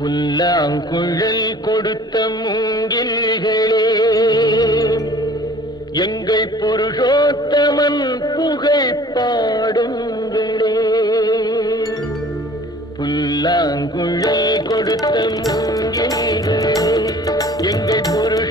புல்லாங்குழல் கொடுத்த மூங்கில்களே, எங்கள் புருஷோத்தமன் புகழ் பாடுங்களே. புல்லாங்குழல் கொடுத்த மூங்கில்களே, எங்கள் புருஷ